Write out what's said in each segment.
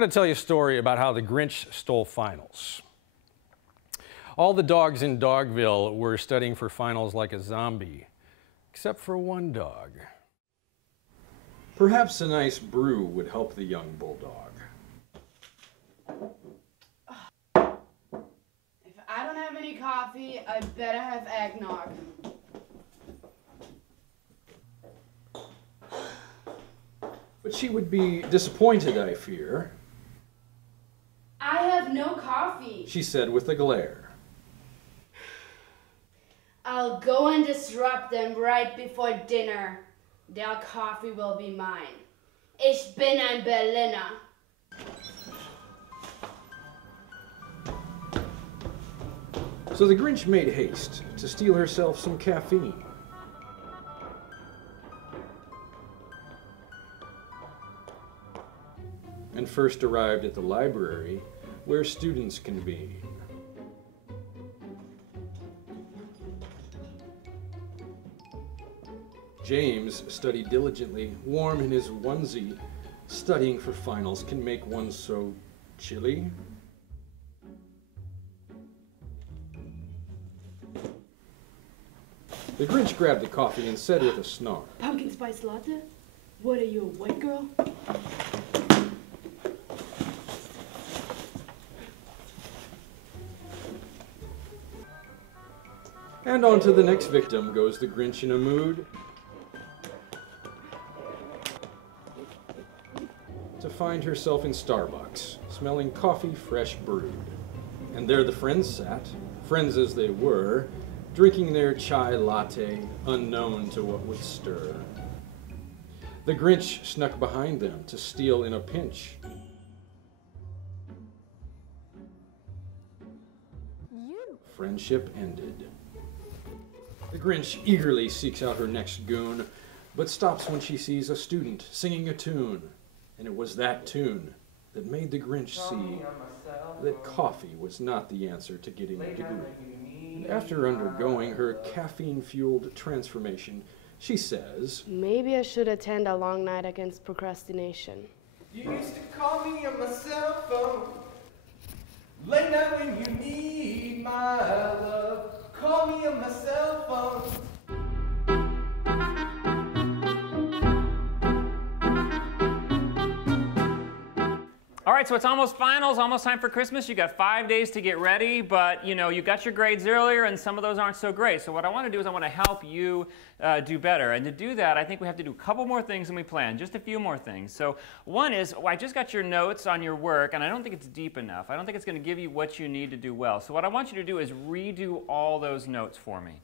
going to tell you a story about how the Grinch stole finals. All the dogs in Dogville were studying for finals like a zombie, except for one dog. Perhaps a nice brew would help the young bulldog. If I don't have any coffee, I better have eggnog. But she would be disappointed, I fear. I have no coffee, She said with a glare. I'll go and disrupt them right before dinner. Their coffee will be mine. Ich bin ein Berliner. So the Grinch made haste to steal herself some caffeine. And first arrived at the library where students convene. James studied diligently, warm in his onesie. Studying for finals can make one so chilly. The Grinch grabbed the coffee and said with a snarl, Pumpkin spice latte? What are you, a white girl? and on to the next victim goes the Grinch in a mood to find herself in Starbucks, smelling coffee fresh brewed. And there the friends sat, friends as they were, drinking their chai latte, unknown to what would stir. The Grinch snuck behind them to steal in a pinch. Friendship ended. The Grinch eagerly seeks out her next goon, but stops when she sees a student singing a tune. And it was that tune that made the Grinch see that coffee was not the answer to getting a degree. And after undergoing her caffeine-fueled transformation, she says, Maybe I should attend a long night against procrastination. You used to call me on my cell phone. Late night when you need my love. Call me on my cell phone. All right, so it's almost finals, almost time for Christmas. You got 5 days to get ready, but you know, you got your grades earlier and some of those aren't so great. So what I want to do is I want to help you do better. And to do that, I think we have to do a couple more things than we planned, just a few more things. So one is, I just got your notes on your work and I don't think it's deep enough. I don't think it's going to give you what you need to do well. So what I want you to do is redo all those notes for me.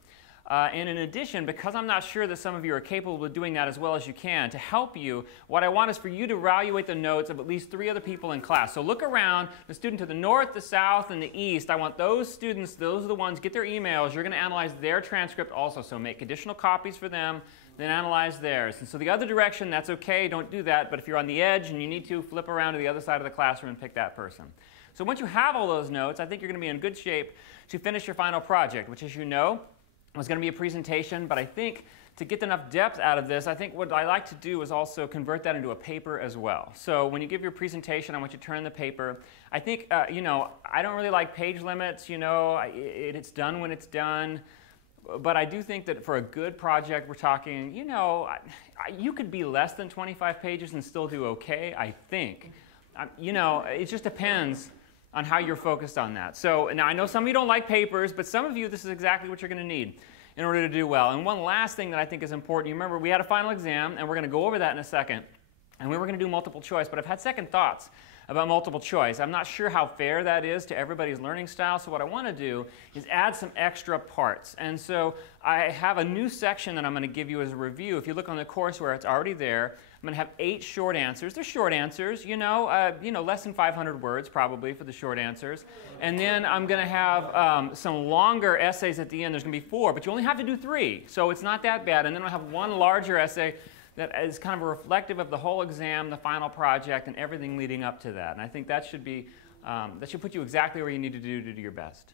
And in addition, because I'm not sure that some of you are capable of doing that as well as you can, to help you, what I want is for you to evaluate the notes of at least 3 other people in class. So look around, the student to the north, the south, and the east. I want those students, those are the ones, get their emails. You're going to analyze their transcript also. So make additional copies for them, then analyze theirs. And so the other direction, that's okay, don't do that. But if you're on the edge and you need to, flip around to the other side of the classroom and pick that person. So once you have all those notes, I think you're going to be in good shape to finish your final project, which, as you know, was going to be a presentation, but I think to get enough depth out of this, I think what I like to do is also convert that into a paper as well. So when you give your presentation, I want you to turn the paper. I think, you know, I don't really like page limits, you know, it's done when it's done. But I do think that for a good project, we're talking, you know, you could be less than 25 pages and still do okay, I think. You know, it just depends on how you're focused on that. So now I know some of you don't like papers, but some of you, this is exactly what you're going to need in order to do well. And one last thing that I think is important, you remember we had a final exam, and we're going to go over that in a second. And we were going to do multiple choice, but I've had second thoughts about multiple choice. I'm not sure how fair that is to everybody's learning style, so what I want to do is add some extra parts. And so I have a new section that I'm going to give you as a review. If you look on the courseware, it's already there. I'm going to have 8 short answers. They're short answers, you know, less than 500 words probably for the short answers. And then I'm going to have some longer essays at the end. There's going to be 4, but you only have to do 3, so it's not that bad. And then I'll have one larger essay that is kind of reflective of the whole exam, the final project, and everything leading up to that. And I think that should be, that should put you exactly where you need to do your best.